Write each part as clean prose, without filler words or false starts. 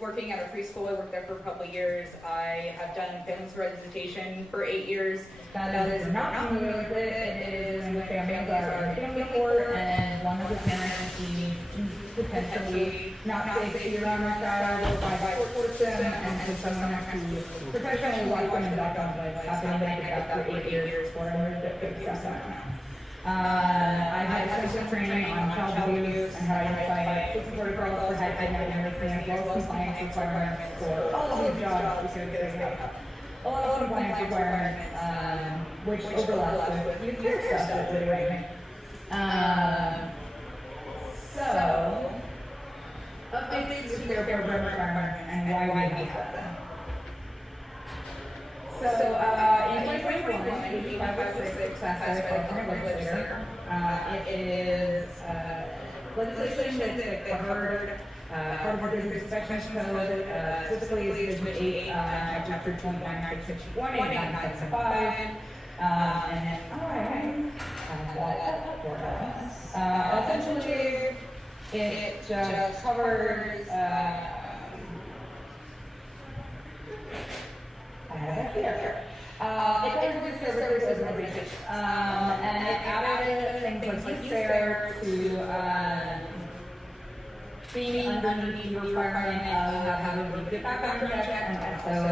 working at a preschool. I worked there for a couple of years. I have done business representation for 8 years. That is not familiar with it. It is when families are in family court and one of the parents needs to potentially not say you're on our child or by the court system, and so someone has to professionally watch them and back on what's happening. I did that for 8 years for I had some training on child abuse and how to identify safety protocols for high nursing, as well as compliance requirements for all of the jobs because they have a lot of compliance requirements, which overlaps with youth care stuff that we're doing. So, updates to their program requirements and why we have them. So, in 2021, 8506 passed by the California legislature. It is legislation that covered part of our business inspection code, specifically Division 8, Chapter 2961, 8975, and then, essentially, it just covers, it covers the services and organizations, and it added things like youth fair to being underneath the requirement of having a good background check and also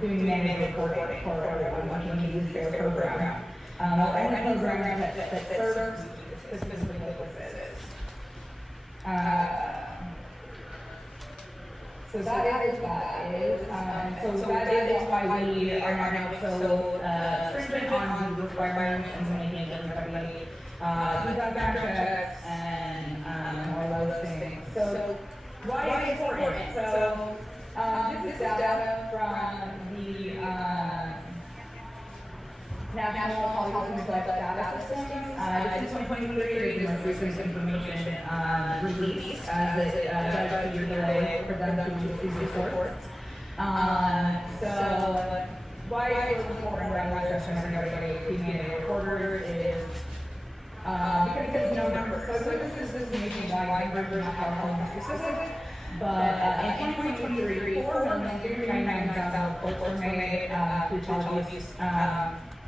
doing mandated reporting for working in the youth fair program. Any program that serves specifically with this. So that is what that is. So that is why we are now so stringent on the requirements and making everybody do background checks and all those things. So why is it important? So this is data from the National Policy Data System. This is 2023 is the recent information released as it does yearly for them to these reports. So why is it important around registration and everybody being reporters is because no numbers. So this is nationwide numbers, not how specific. But in 2023, 4,399,000 reports were made through child abuse,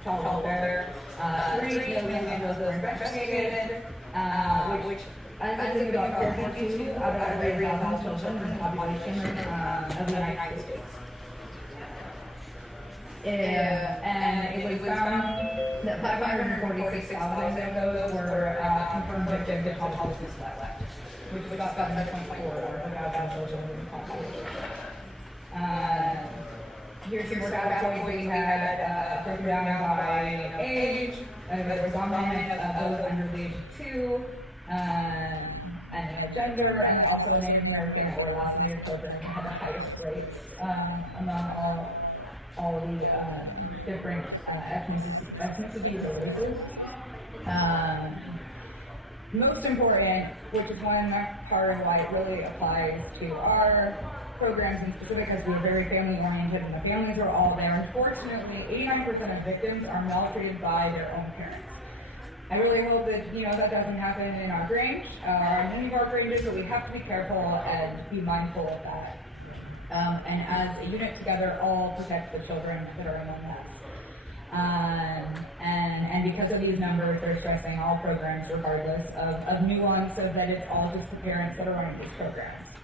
child welfare. 3 million of those were investigated, which I think about 42 out of every 1,000 children in the population of the United States. And it was found that 546,000 of those were confirmed victims of child abuse left, which was about 7.4 or about children in the population. Here's your categories. We had broken down by age, there was dominant of those under the age of 2, and gender, and then also Native American or Alaska Native children had the highest rates among all the different ethnicities or races. Most important, which is one part of why it really applies to our programs in specific, because we're very family oriented and the families are all there. Unfortunately, 89% of victims are maltreated by their own parents. I really hope that that doesn't happen in our Grange or in any of our Granges, but we have to be careful and be mindful of that. And as a unit together, all protect the children that are among us. And because of these numbers, they're stressing all programs, regardless of nuance of that it's all just the parents that are running these programs.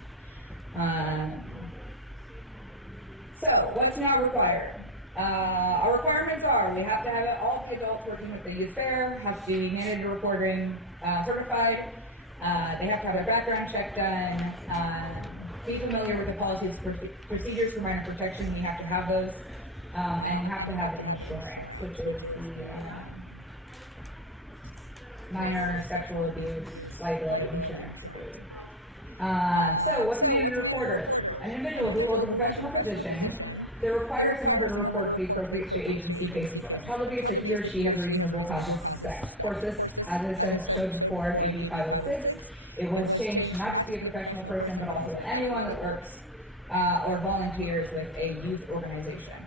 So what's now required? Our requirements are, we have to have all the adults working with the youth fair, have to be mandated reporting certified, they have to have their background check done, be familiar with the policies, procedures for minor protection, we have to have those, and you have to have insurance, which is minor sexual abuse liability insurance. So what's a mandated reporter? An individual who holds a professional position that requires him or her to report to the appropriate state agency cases of child abuse that he or she has reasonable cause to suspect. Of course, this, as I said, showed before in 8506, it was changed to not just be a professional person, but also anyone that works or volunteers with a youth organization.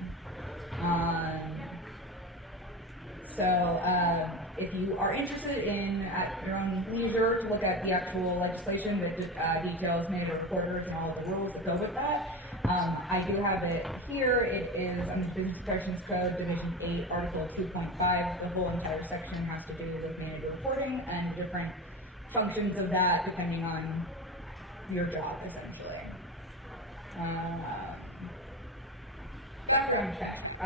So if you are interested in, at your own leisure, to look at the actual legislation that details mandated reporters and all the rules that go with that, I do have it here. It is under the Business Protections Code, Division 8, Article 2.5. The whole entire section has to do with mandated reporting and different functions of that depending on your job, essentially. Background check.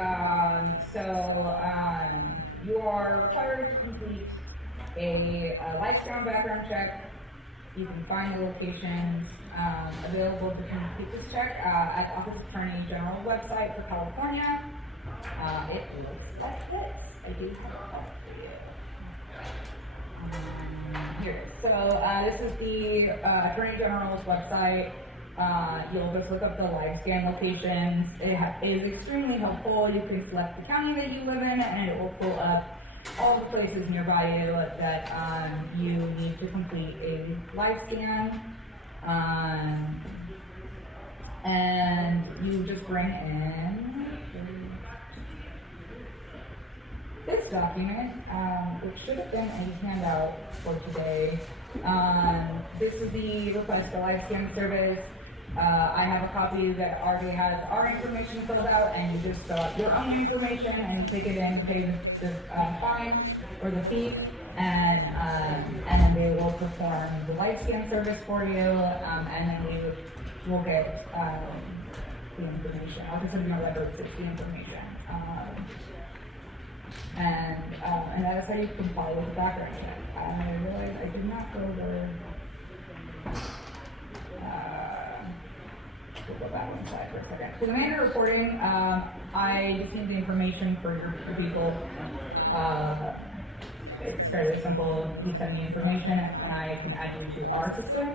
You are required to complete a lifestyle background check. You can find the locations available to complete this check at the Office of Attorney General website for California. It looks like this. I do have a help for you. Here it is. So this is the Attorney General's website. You'll just look up the live scan locations. It is extremely helpful. You can select the county that you live in, and it will pull up all the places nearby you that you need to complete a live scan. And you just bring in this document, which should have been a handout for today. This is the request for live scan service. I have a copy that already has our information filled out, and you just fill out your own information and take it in, pay the fine or the fee, and they will perform the live scan service for you, and then we will get the information. I'll just send you on records, it's the information. And that is how you comply with the background check. I realized I did not go over. We'll go back one slide for a second. For the mandated reporting, I just need the information for your people. It's fairly simple. You send me information, and I can add you to our system.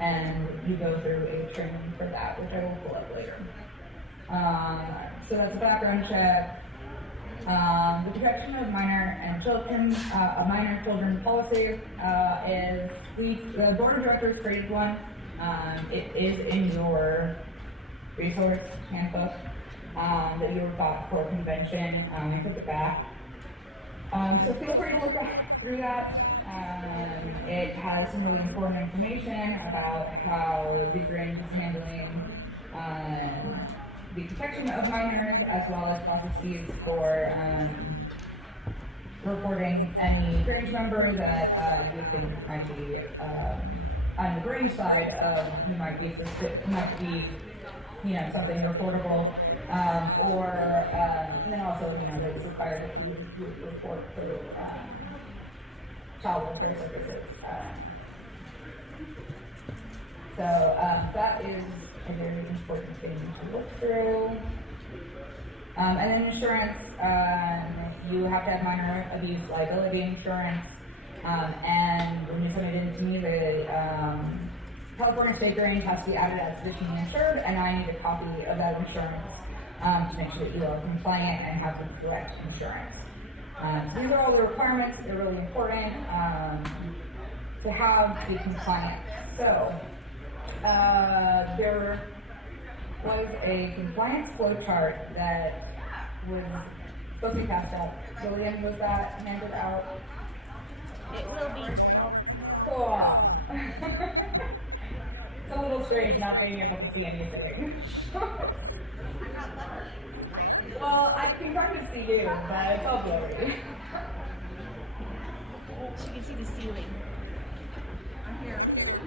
And you go through a training for that, which I will pull up later. So that's a background check. The protection of minor children policy is the board of directors created one. It is in your resource handbook that you got for convention. It's at the back. So feel free to look through that. It has really important information about how the Grange is handling the protection of minors, as well as processes for reporting any Grange member that you think might be on the Grange side might be something reportable, or then also that's required that you report child welfare services. So that is a very important thing to look through. And then insurance, you have to have minor abuse liability insurance. And when you send it in to me, the California State Grange has to be added as additionally insured, and I need a copy of that insurance to make sure that you are compliant and have the correct insurance. So these are all the requirements. They're really important to have to be compliant. So there was a compliance flow chart that was supposed to be passed out. Lillian, was that handed out? It will be going out right now. Cool. It's a little strange not being able to see anything. In the dark? Well, I can kind of see you, but it's all blurry. She can see the ceiling. I'm here.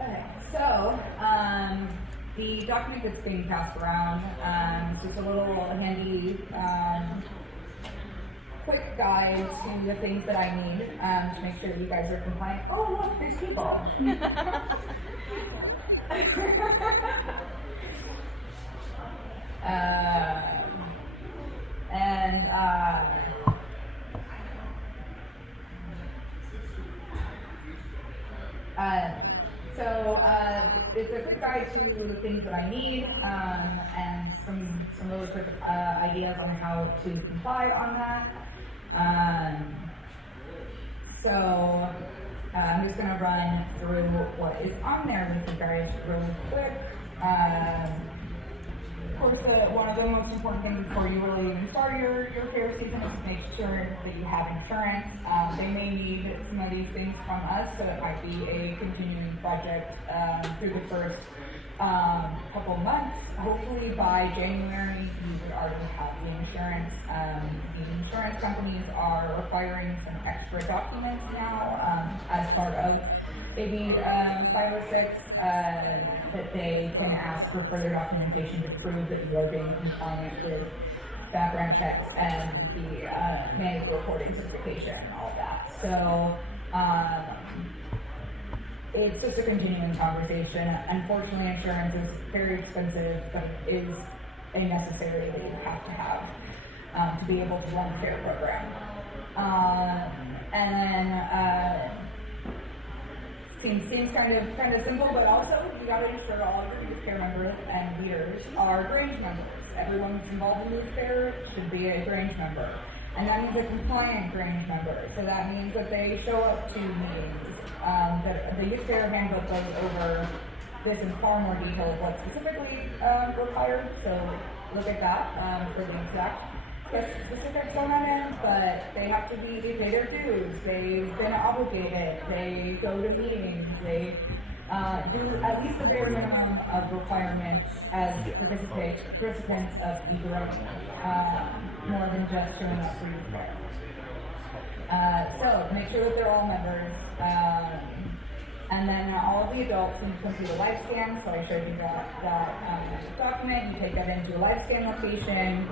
Okay, so the document that's being passed around is just a little handy, quick guide to the things that I need to make sure that you guys are compliant. Oh, look, there's people. It's real people. It's a quick guide to the things that I need and some really quick ideas on how to apply on that. I'm just going to run through what is on there with you guys really quick. Of course, one of the most important things before you really even start your fair season is to make sure that you have insurance. They may need some of these things from us, so it might be a continuing project through the first couple months. Hopefully by January you would already have the insurance. The insurance companies are requiring some extra documents now as part of AB 506 that they can ask for further documentation to prove that you are being compliant with background checks and the mandatory reporting certification and all that. So it's just a continuing conversation. Unfortunately, insurance is very expensive, but it is a necessary that you have to have to be able to run the fair program. And then seems kind of simple, but also you got to ensure all your youth fair members and leaders are Grange members. Everyone that's involved in the youth fair should be a Grange member. And that means a compliant Grange member. So that means that they show up to meetings. That the Youth Fair handbook goes over this in far more detail of what's specifically required. So look at that for the exact specifics on that end. But they pay their dues. They've been obligated. They go to meetings. They do at least the bare minimum of requirements as participants of the Grange. More than just showing up for youth fair. So make sure that they're all members. And then all of the adults need to complete a live scan. So I showed you that document. You take that into a live scan location,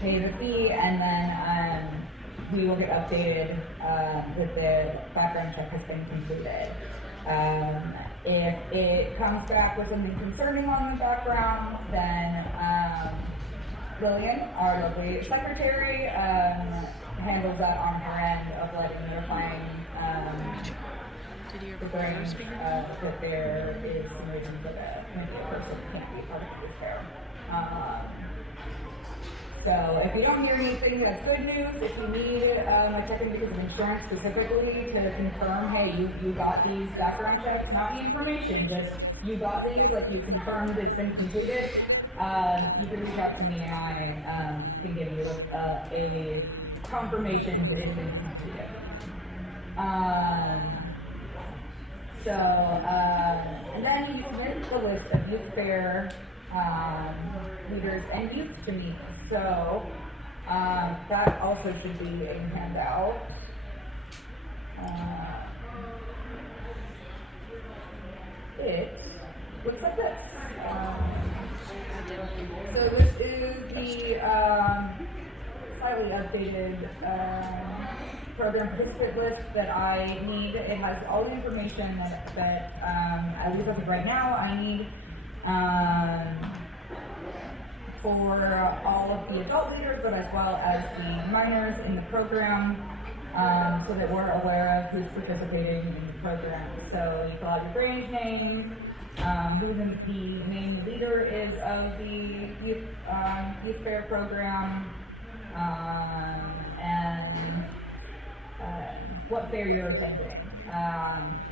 pay the fee, and then we will get updated that the background check has been completed. If it comes back with something concerning on the background, then Lillian, our lovely secretary, handles that on her end of notifying the Grange that there is some reasons that maybe a person can't be part of the youth fair. So if you don't hear anything, that's good news. If you need a check-in because of insurance specifically to confirm, hey, you got these background checks, not the information, just you got these, like you confirmed it's been completed, you can reach out to me and I can give you a confirmation that it's been completed. And then you submit the list of youth fair leaders and youth to me. So that also should be a handout. It looks like this. So this is the slightly updated program participant list that I need. It has all the information that at least as of right now, I need for all of the adult leaders, but as well as the minors in the program, so that we're aware of who's participating in the program. So you fill out your Grange name, who the main leader is of the youth fair program, and what fair you're attending.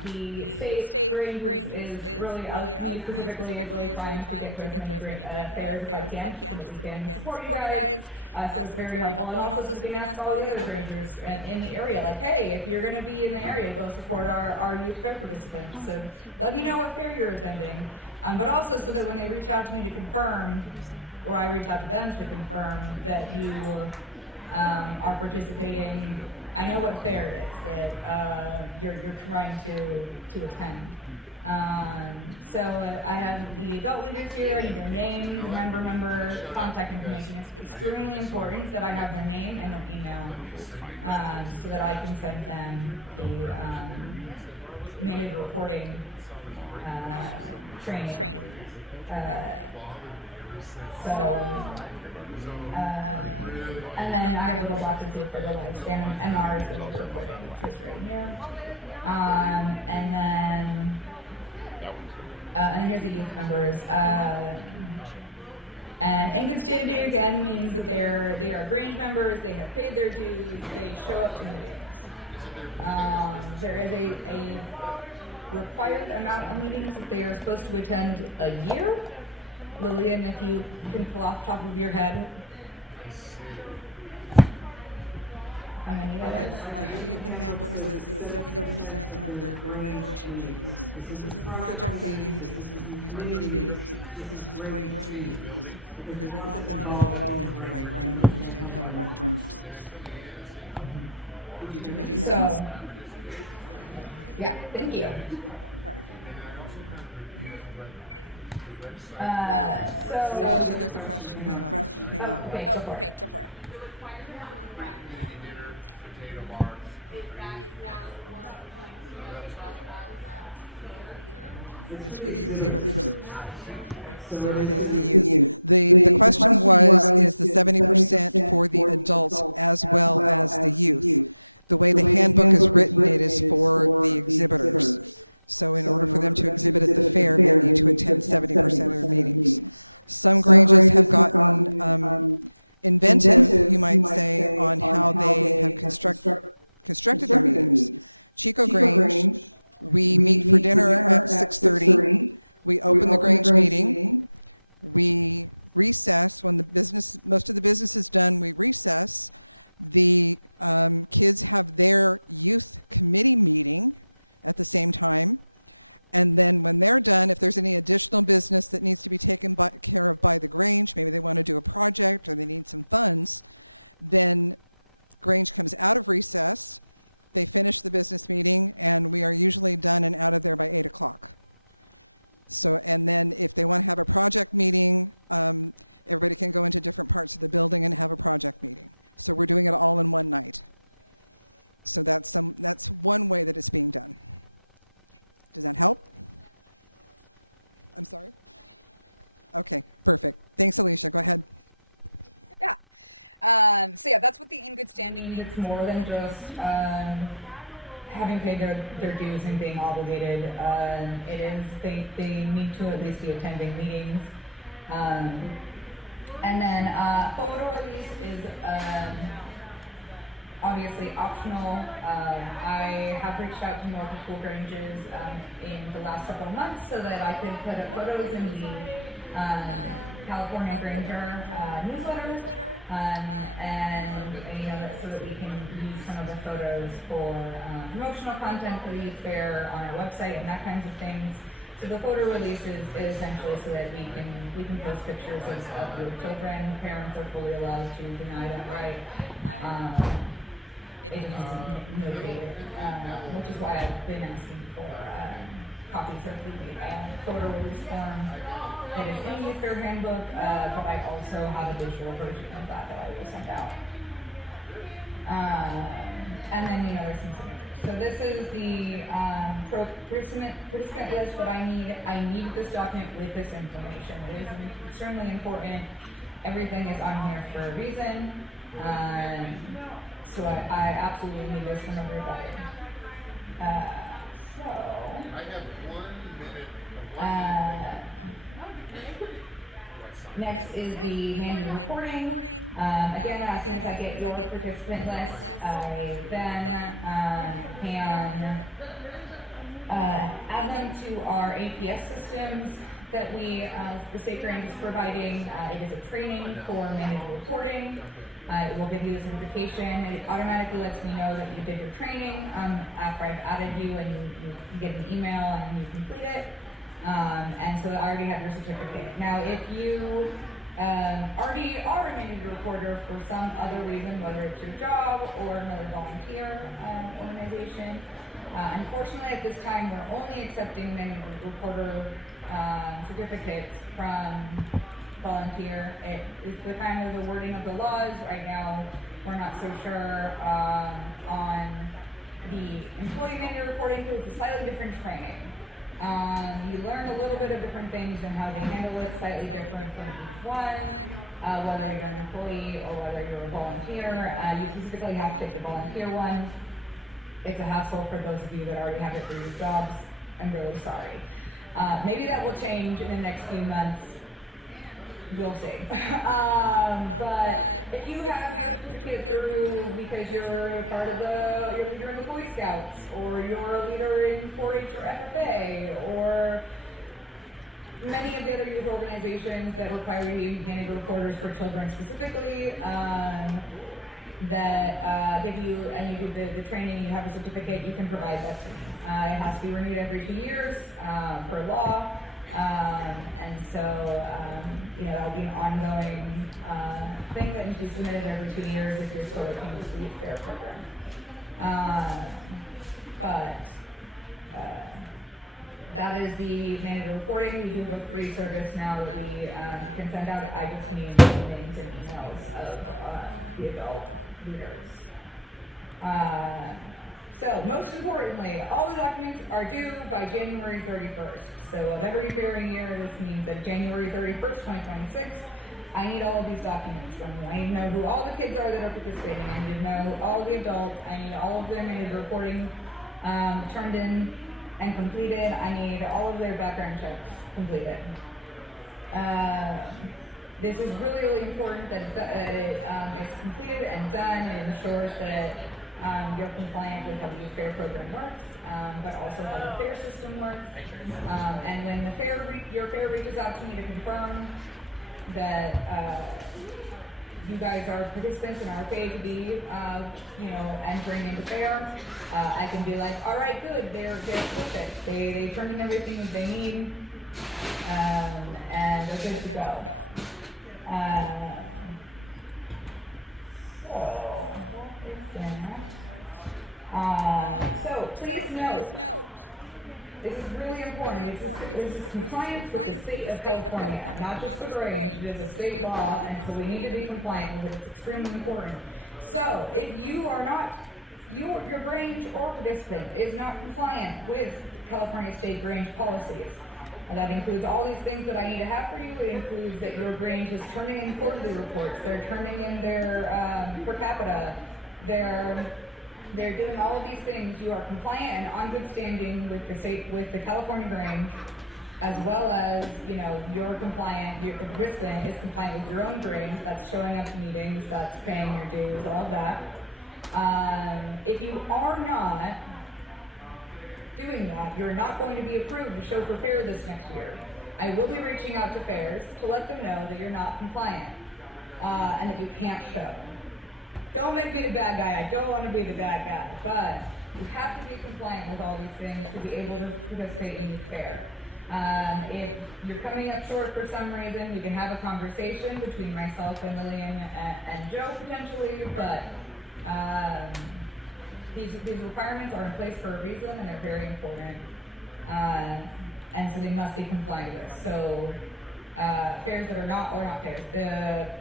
The state Grange is really, me specifically, is really trying to get to as many fairs as I can, just so that we can support you guys. So it's very helpful, and also so we can ask all the other Grangers in the area, like, hey, if you're going to be in the area, go support our youth fair participants. So let me know what fair you're attending, but also so that when they reach out to me to confirm, or I reach out to them to confirm that you are participating, I know what fair it is that you're trying to attend. So I have the adult leaders here. I need their name, the member number, contact information. It's extremely important that I have their name and their email so that I can send them the mandatory reporting training. So, and then I have little boxes here for the lifespan. MR is going to be reporting, which is right here. And then here's the youth members. And in good standing again means that they are Grange members. They have paid their dues. They show up to meetings. There is a required amount of meetings that they are supposed to attend a year. Lillian, if you can pull off the top of your head how many that is. I believe the handbook says it's 70% of their Grange meetings. This is project meetings, this is youth committee meetings, this is Grange meetings. Because we want them involved in the Grange and understand how the Grange works. Did you get any sense? So, yeah, thank you. Alicia, there's a question. Hang on. Oh, okay, go for it. It's for the exhibitors. So it is the youth. The question was, is the 70% for the adults as well as the youth? The way the handbook is written, it is for the exhibitors. So in order for them to exhibit at the fair, they need to attend 70% of their meetings. Some Granges have gotten inventive, you might say, on how they have constructed their meetings. Chico Grange, we meet for dinner at 6:30. We open the Grange meeting. We recess when most of the business is done. We recess. The kids have their youth committee meeting at the same time. And then when they're done, if there's any additional business that needs to be taken care of by the Grange, maybe they want to do a project or they need some funds, then Grange comes out of recess. They finish the business meeting, and we are usually done and out of there by 8 o'clock. So, and then if they want to have a project meeting, everybody can go into different parts of the building and have a project meeting. So we're doing it all in one night. So that's one way that it's being done. Does that help? I'm sorry? Okay, perfect. Thanks, Alicia. Go ahead. Yeah. So yeah, that's what the in good standing means. It's more than just having paid their dues and being obligated. It is they need to at least be attending meetings. And then photo release is obviously optional. I have reached out to multiple Granges in the last several months so that I could put up photos in the California Granger newsletter, and so that we can use some of the photos for promotional content for the youth fair on our website and that kinds of things. So the photo release is essentially so that we can post pictures of your children. Parents are fully allowed to deny that right. It is notated, which is why I've been asking for copies of the photo release form that is in the youth fair handbook, but I also have a visual version of that I will send out. And then there's some signatures. So this is the participant list that I need. I need this document with this information. It is extremely important. Everything is on here for a reason. So I absolutely need this from everybody. So I have 1 minute. Next is the manual reporting. Again, as soon as I get the participant list, I then can add them to our APS systems that the State Grange is providing. It is a training for manual reporting. It will give you the certification, and it automatically lets me know that you did your training after I've added you, and you get an email and you complete it. And so I already have your certificate. Now, if you already are a manual reporter for some other reason, whether it's your job or another volunteer organization, unfortunately at this time we're only accepting manual reporter certificates from volunteer. It is the kind of the wording of the laws right now. We're not so sure on the employee manual reporting because it's a slightly different training. You learn a little bit of different things and how they handle it slightly different from each one, whether you're an employee or whether you're a volunteer. You typically have to take the volunteer one. It's a hassle for those of you that already have it for your jobs. I'm really sorry. Maybe that will change in the next few months. We'll see. But if you have to take it through because you're part of you're in the Boy Scouts, or you're a leader in 4-H or FFA, or many of the other youth organizations that require you to be manager reporters for children specifically, that give you, and you do the training, you have a certificate, you can provide that to me. It has to be renewed every 2 years for law. And so, that'll be an ongoing thing that needs to be submitted every 2 years if you're still looking to the youth fair program. That is the mandatory reporting. We do a free service now that we can send out to advocacy and things of the adult leaders. So most importantly, all the documents are due by January 31st. So of every fair year, this means that January 31st, 2026, I need all of these documents from you. I need to know who all the kids are that are participating. I need to know all the adults. I need all of their mandatory reporting turned in and completed. I need all of their background checks completed. This is really, really important that it's completed and done, and ensures that you're compliant with how the youth fair program works, but also how the fair system works. And when the your fair reaches out to me to confirm that you guys are participants and are paid to be, entering into fair, I can be like, all right, good, they're perfect. They turned in everything that they need, and they're good to go. So please note, this is really important. This is compliance with the state of California, not just the Grange, it's a state law, and so we need to be compliant with it. It's extremely important. So if you are not, your Grange or participant is not compliant with California state Grange policies, and that includes all these things that I need to have for you. It includes that your Grange is turning in quarterly reports, they're turning in their per capita, they're doing all of these things. You are compliant and on good standing with the state, with the California Grange, as well as, you're compliant, the participant is compliant with your own Grange, that's showing up to meetings, that's paying your dues, all of that. If you are not doing that, you're not going to be approved to show for fair this next year. I will be reaching out to fairs to let them know that you're not compliant, and that you can't show. Don't make me the bad guy. I don't want to be the bad guy, but you have to be compliant with all these things to be able to participate in fair. If you're coming up short for some reason, we can have a conversation between myself and Lillian and Joe potentially, but these requirements are in place for a reason, and they're very important, and so they must be complied with. So fairs that are not, or not fairs, the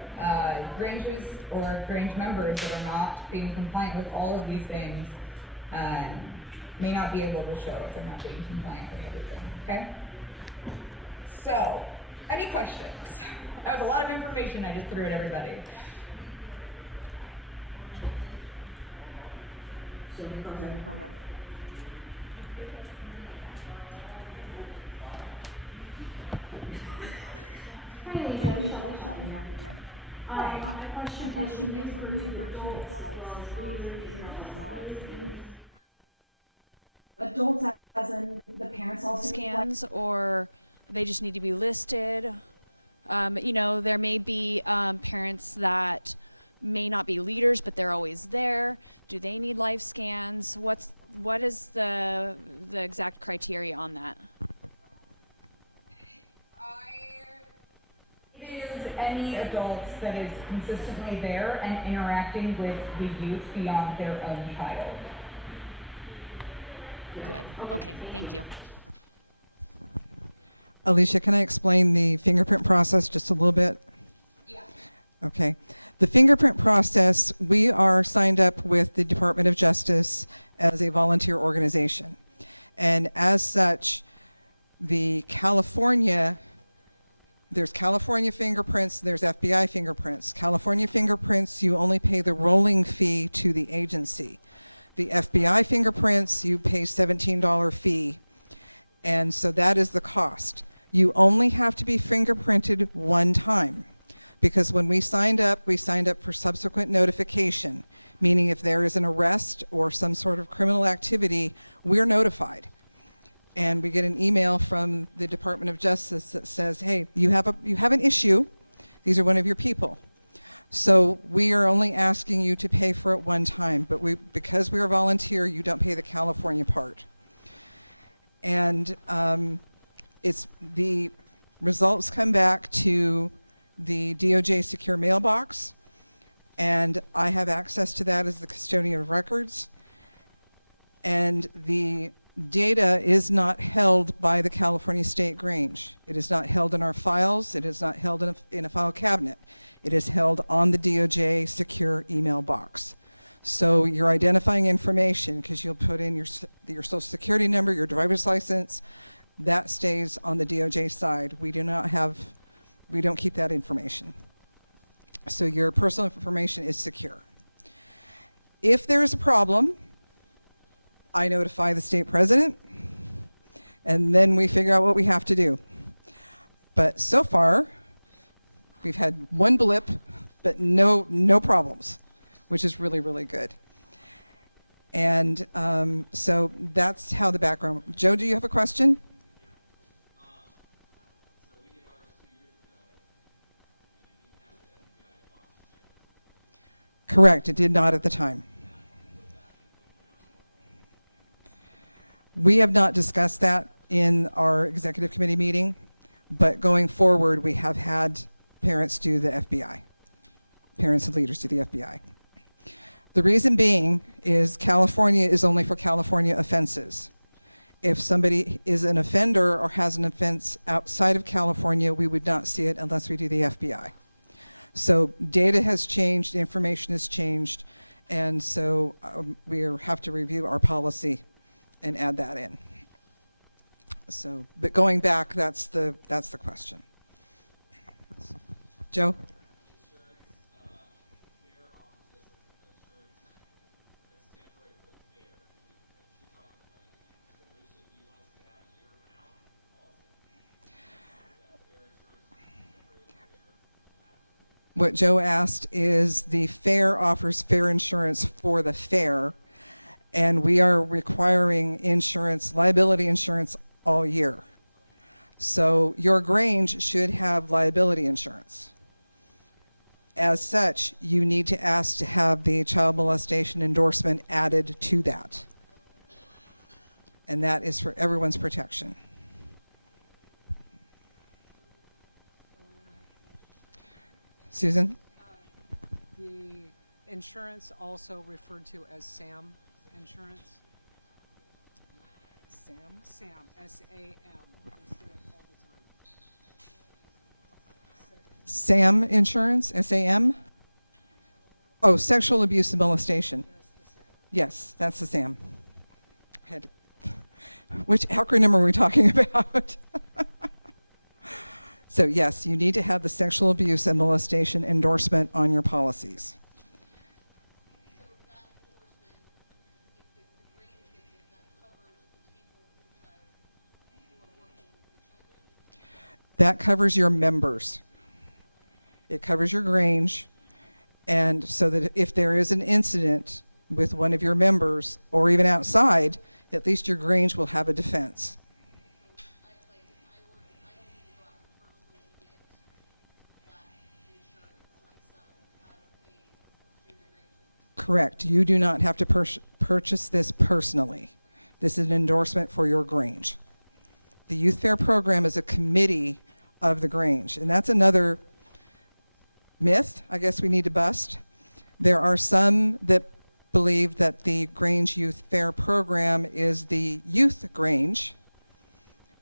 Granges or Grange members that are not being compliant with all of these things may not be able to show if they're not being compliant with everything, okay? So, any questions? That was a lot of information I just threw at everybody. My question is for new adults. Adults as in the parents also scans, or they just need to be listed. There may be parents that may not be leaders, but they're always there. Do they need live scans? What is the exact criteria on that? It is any adults that is consistently there and interacting with the youth beyond their own child. Good. Okay, thank you. Alicia, can I explain the fingerprint process just a little bit? Yeah. Okay. The fingerprint process, we are signed up with the Department of Justice as a volunteer organization. And as such, there's California fingerprints, there's FBI fingerprints. California fingerprints, you only pay the rolling fee to the agency. The FBI fingerprints, you pay $17 fee, and so that is the cost. You only have to be fingerprinted one time, because when we signed up for subsequent notification, meaning if there is an arrest or some sort of criminal activity, we're notified. And we get an email from the Department of Justice that says, hey, you have an issue. These are one of your people. So we are only asking you to pay for it one time, but because we are volunteer, you don't pay the California part. And it's the results come back to the DOJ secure mailbox, and I have access to that as the custodian of records. And the data is not held by the California State Grange. It is not held in our files. It is not held in a file cabinet. It is held on the DOJ secure email box. So your identifying information, because you'll put in your social security number, your driver's license, that stays on the DOJ side. We don't keep that information. So your personal information is secure. If there is a problem, I notify the state president, and then we figure out what we have to do. But so far, we've had one blip, but no problems, which is really, really good. And so that's how the background. Joe, do you have a question? Correct, it did not at the time. We have not discussed that in our executive committee meeting, but going forward, we have had parents do the FBI. Parents and leaders do the FBI. The reason being is California is only for California offenses. If somebody is an offender or has an offense outside of California, we would not see it unless we do the FBI. So data has changed, information has changed, and so we have to review our policy and add that in. So, but going back, that's the question. Joe? What Joe asked is the fair offers fair insurance for the fair, and we are requiring insurance, liability insurance all year. So your Grange should have liability insurance. As such, you need to ask to have the child molestation endorsement added to that. And that is for everyone's protection. Susan? The insurance also referred to as SAM insurance. Sam? SAM, S-A-M. We say it all the time. SAM insurance, S-A-M? Oh, sexual abuse and molestation. Yes, that's the SAM. Which acronym are we talking about? So yes, you need to have the sexual abuse and molestation endorsement on your policies. So that endorsement, if the Grange gets it, that covers the people who are working with the children? That covers your members. It covers your Grange, and so that if there is an incident with one of your members, or even outside, at least your Grange will have a defense. Correct. You do not have to purchase this personally. This is an endorsement for your Grange. The Youth Fair program is a committee of the Grange, and that's another myth I guess we need to bust. There are some that believe that the Grange Youth Fair program is the Youth Grange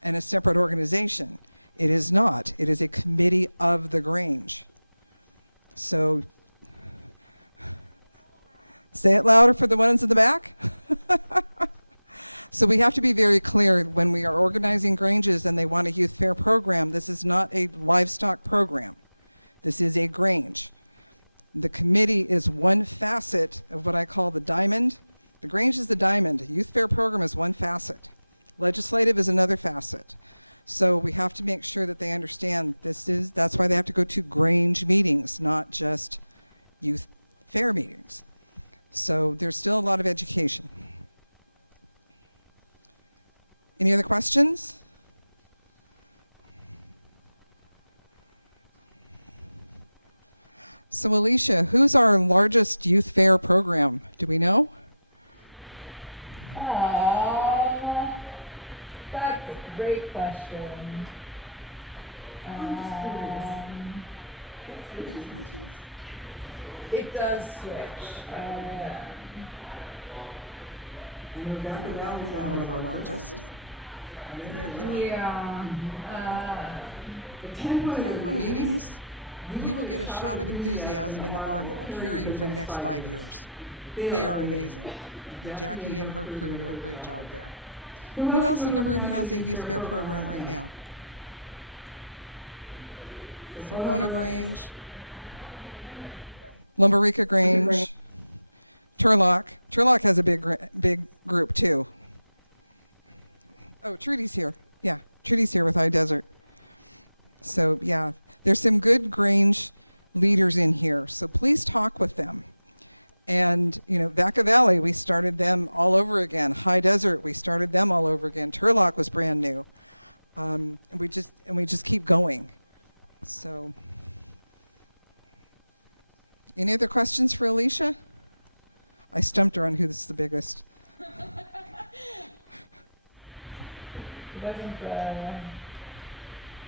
and a separate organization. It is not. It is a committee of the Grange. So say it louder for the ones in the back. So we have to be very clear when we are organizing Granges and they want a youth fair program, this is not a livestock program. This is a Grange. The committee is one facet of what I call the diamond. The Grange is the diamond. Youth fair program is one facet. Legislative is another facet. So we have to make sure that they understand that's why they have to go to Grange meetings, not just youth fair meetings. So there's still a lot of education. Any other questions? So Alicia, who's our largest youth fair program? Do we know? That's a great question. It does switch. One of our largest. Yeah. Meetings, you will get a shot of enthusiasm in the arm that will carry you for the next 5 years. They are amazing. Jackie and her crew do a great job there. Who else in the room has a youth fair program right now? So Ona Grange, Lumbarica Grange, Turlock. Turlock has a big group too. Oh, Trudy's here. Yeah, Trudy's here with High Desert. So yeah, there's some good Grange leaders in here. So please talk with them. And Vaca Valley, we started them all over again. High Desert, we started them all over again. Turlock was brand new, and we just keep going. So, any other questions for Alicia? I stumped her on who's the biggest. Wasn't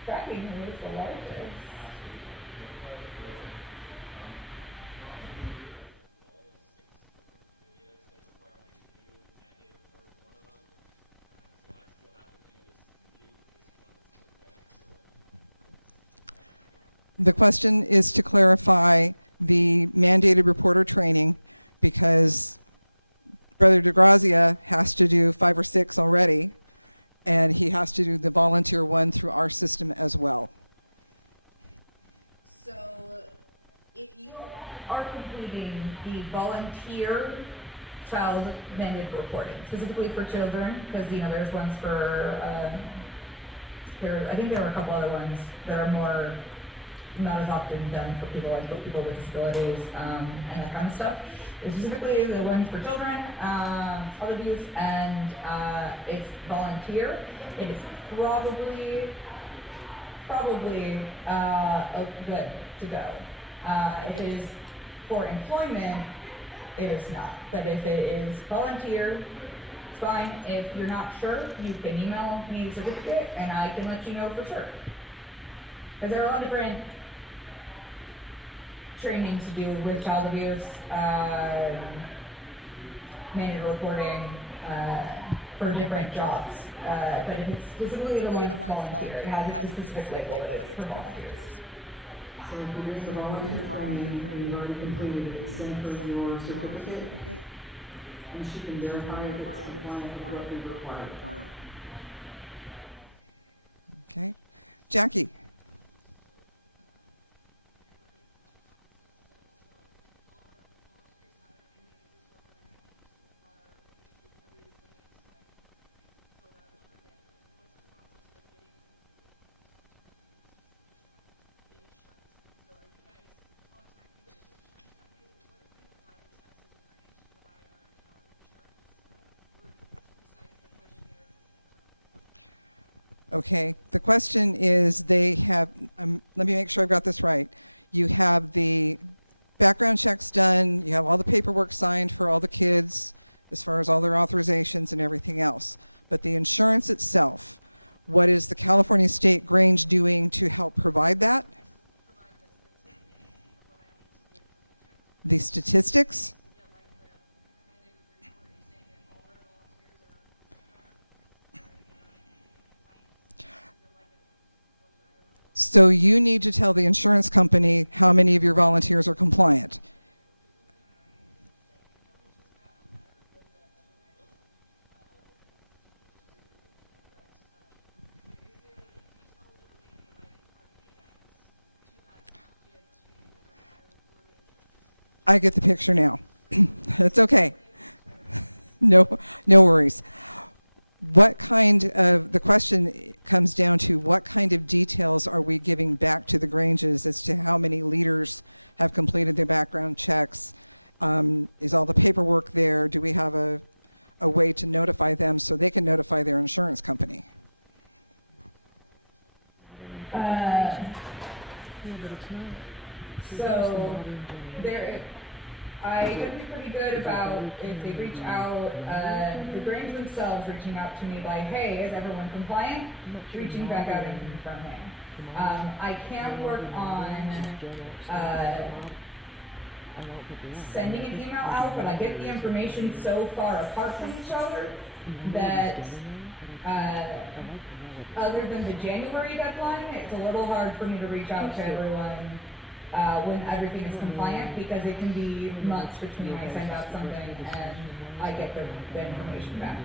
tracking who was the largest. The question is to clarify the mandated reporter training, because Brother DeGrazia has to do 5 or 6 already, and he has to do the volunteer one through our system as well. So, if you are completing the volunteer child mandated reporting, specifically for children, because there's ones for I think there are a couple other ones that are more not as often done for people with disabilities and that kind of stuff. It's specifically the ones for children, child abuse, and it's volunteer. It is probably good to go. If it is for employment, it is not. But if it is volunteer, it's fine. If you're not sure, you can email me the certificate and I can let you know for sure. Because there are a lot of different trainings to do with child abuse, mandated reporting for different jobs. But if it's specifically the one that's volunteer, it has a specific label for volunteers. So if there is a volunteer training and you've already completed it, send her your certificate and she can verify if it's compliant with what we require. Okay. Jackie. Okay, the question is they have, let me make sure I've got this right. You have the background checks done, you have all the paperwork signed for all the kids as far as all their authorizations and everything else. But the insurance itself, what is the California State Grange doing to help provide that? The statistics? So you need to tell the insurance company how many of your volunteers are compliant. I get the picture now. It's okay. No worries. The question comes down to what kind of details are we giving back to the Granges as to how many leaders have completed their background checks? Is all the paperwork there? Do we have a way to notify them so they can notify their insurance company? So there, I gotta be pretty good about if they reach out, the Grange themselves reaching out to me like, hey, is everyone compliant? Reaching back out and confirming. I can work on sending an email out, but I get the information so far apart from each other that other than the January deadline, it's a little hard for me to reach out to everyone when everything is compliant, because it can be months between I send out something and I get the information back.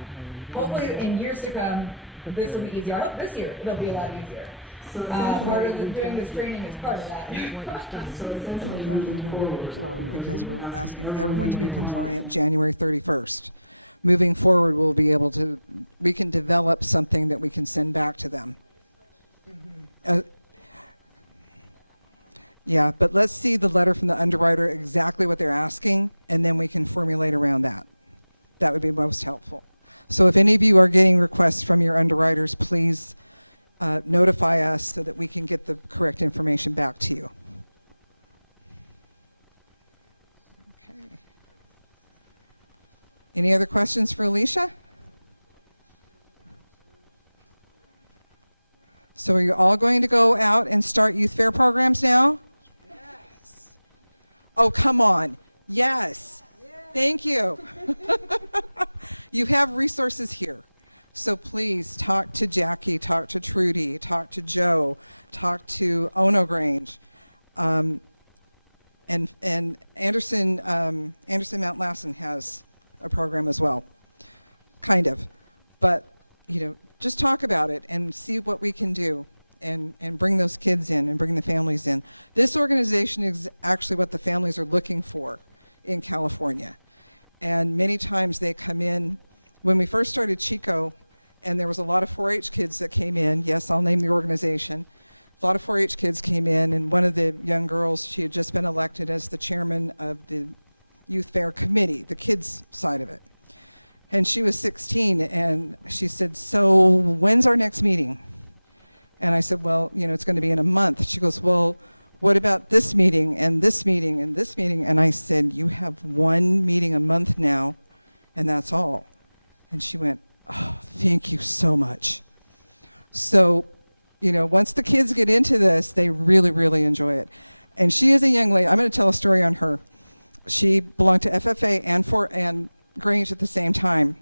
Hopefully in years to come, this will be easier. I hope this year it'll be a lot easier. Part of doing this training is part of that. So essentially moving forward. Because we're asking everyone to be compliant January 31st. Moving forward, we can develop something that we can send back to them. Yeah, but let's see the letter from the underwriter, exactly what they're asking, and then we can formulate around that. That would be most helpful. So if any of you are getting requests from your underwriters, please notify us so that we can get the correct information back to you. Okay. Any other questions for Alicia? So are you all going to go out and start youth fair programs now? Yes. Oh, come on. Yes. Thank you. You have resources here. So please talk to Jackie, talk to Trudy, talk to Joe, talk to Ono Grange, and Anderson Mount Lassen has a program as well, kind of. But just talk about it and see what we can do, and bring those kids in and bring the families in. This organization is actually what the families are looking for in California, and many times they come in. When we first started Chico, and there was a lot of 4-H kids that came in. Yes, I'll name the organization. A lot of 4-H kids came in, and one of the young girls, she had just been elected as the chairman of the youth fair committee, the kids side of it. And she was 16, and she said, so when's our next meeting? And I said, well, it's going to be in a month. She goes, well, what about this meeting and this meeting and this meeting? And I said, you have one meeting a month now, and that's all. And she went, oh, thank you so much. So, once the kids get into this, they really, really enjoy it. And she is a young lady. I'm going to tell a story on her. She belonged to FFA and Grange at the same time.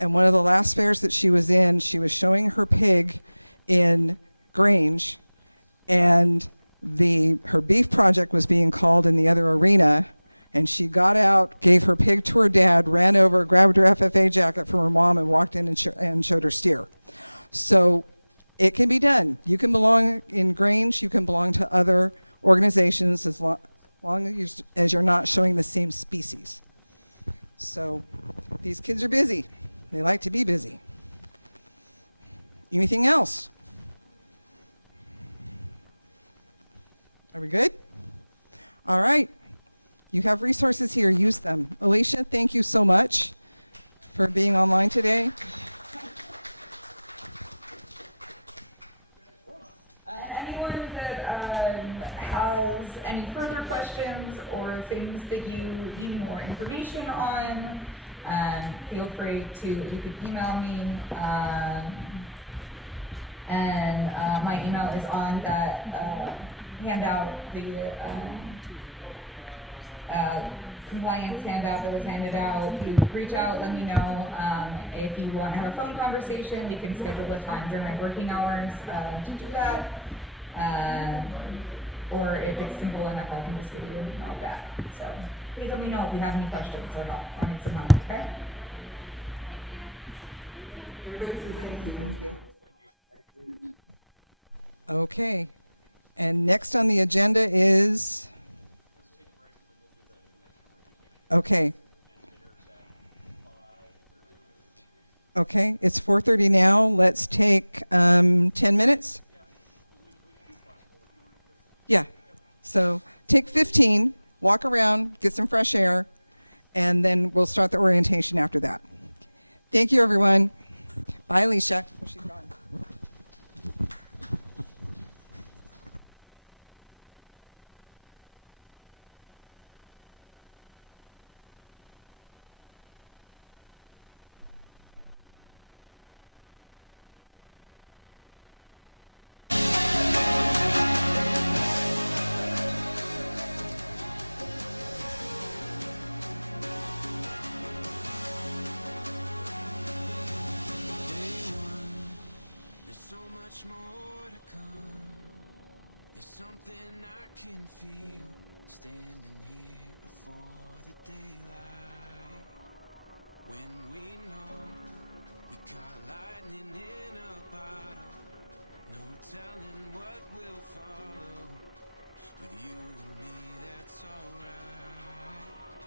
And one of the last fairs that she was in, she was showing her pig in Grange, and her beef project was being called in the other arena. And she got out, gave her pig to her dad, ran over, grabbed her FFA jacket from her mom, and walked in and showed her steer. So it can be done. You can belong in Grange. You can belong to other organizations as long as you're not showing the same species. So these kids are busy. They like to be busy. Anything else? Are we good? All right. You have resources here. Use them. Alicia, thank you so much for being online today. Anyone that has any further questions or things that you need more information on, feel free to, you can email me. And my email is on that handout, the compliance handout that was handed out. You reach out, let me know. If you want to have a phone conversation, we can schedule a time during working hours to do that. Or if it's simple enough, I can just give you an email back. So please let me know if you have any questions or not on it somehow, okay? Okay. And next on the agenda is... Okay. Okay, it's 4:30 now. Let's take 10 minutes. Yeah. So take 15, walk around, get some fresh air, and then we'll start the orientation after that. Thank you, everyone. Bye, Alicia. Oh, she's gone. There's so much more to come. There's something I can feel standing here before the daylight. When we know we caught lightning in